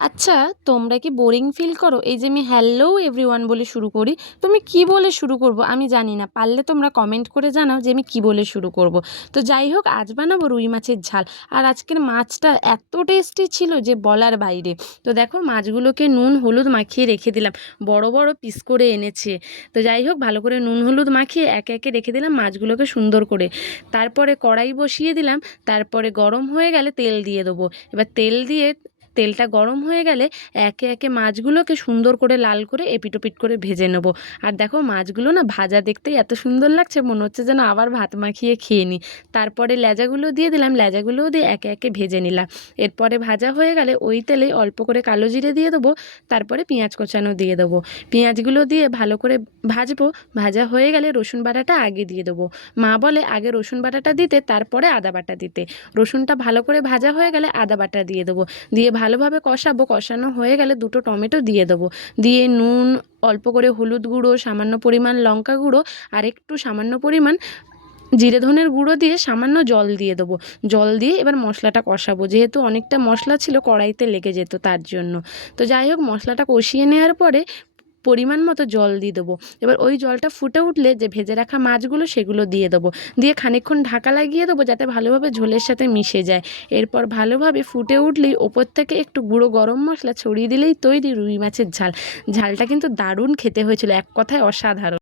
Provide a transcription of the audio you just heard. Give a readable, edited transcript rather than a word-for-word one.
আচ্ছা, তোমরা কি বোরিং ফিল করো? এই যে আমি হ্যালো এভরিওয়ান বলে শুরু করি, তো আমি কী বলে শুরু করব আমি জানি না। পারলে তোমরা কমেন্ট করে জানাও যে আমি কী বলে শুরু করব। তো যাই হোক, আজ বানাবো রুই মাছের ঝাল। আর আজকের মাছটা এত টেস্টি ছিল যে বলার বাইরে। তো দেখো, মাছগুলোকে নুন হলুদ মাখিয়ে রেখে দিলাম, বড় বড় পিস করে এনেছে। তো যাই হোক, ভালো করে নুন হলুদ মাখিয়ে একে একে রেখে দিলাম মাছগুলোকে সুন্দর করে। তারপরে কড়াই বসিয়ে দিলাম, তারপরে গরম হয়ে গেলে তেল দিয়ে দেবো। এবার তেলটা গরম হয়ে গেলে একে একে মাছগুলোকে সুন্দর করে লাল করে এপিট ওপিট করে ভেজে নেব। আর দেখো, মাছগুলো না ভাজা দেখতেই এত সুন্দর লাগছে, মনে হচ্ছে যেন আবার ভাত মাখিয়ে খেয়ে নিই। তারপরে লেজাগুলো দিয়ে দিলাম, লেজাগুলোও দিয়ে একে একে ভেজে নিলাম। এরপরে ভাজা হয়ে গেলে ওই তেলেই অল্প করে কালো জিরে দিয়ে দেবো। তারপরে পেঁয়াজ কোচানো দিয়ে দেবো। পেঁয়াজগুলো দিয়ে ভালো করে ভাজবো। ভাজা হয়ে গেলে রসুন বাটাটা আগে দিয়ে দেবো। মা বলে আগে রসুন বাটাটা দিতে, তারপরে আদা বাটা দিতে। রসুনটা ভালো করে ভাজা হয়ে গেলে আদা বাটা দিয়ে দেবো। দিয়ে ভালোভাবে কষাবো। কষানো হয়ে গেলে দুটো টমেটো দিয়ে দেবো। দিয়ে নুন, অল্প করে হলুদ গুঁড়ো, সামান্য পরিমাণ লঙ্কা গুঁড়ো, আর একটু সামান্য পরিমাণ জিরে ধনের গুঁড়ো দিয়ে সামান্য জল দিয়ে দেবো। জল দিয়ে এবার মশলাটা কষাবো, যেহেতু অনেকটা মশলা ছিল কড়াইতে লেগে যেত তার জন্য। তো যাই হোক, মশলাটা কষিয়ে নেওয়ার পরে পরিমাণ মতো জল দিয়ে দেবো। এবার ওই জলটা ফুটে উঠলে যে ভেজে রাখা মাছগুলো সেগুলো দিয়ে দেবো। দিয়ে খানিকক্ষণ ঢাকা লাগিয়ে দেবো যাতে ভালোভাবে ঝোলের সাথে মিশে যায়। এরপর ভালোভাবে ফুটে উঠলেই ওপর থেকে একটু গুঁড়ো গরম মশলা ছড়িয়ে দিলেই তৈরি রুই মাছের ঝাল। ঝালটা কিন্তু দারুণ খেতে হয়েছিল, এক কথায় অসাধারণ।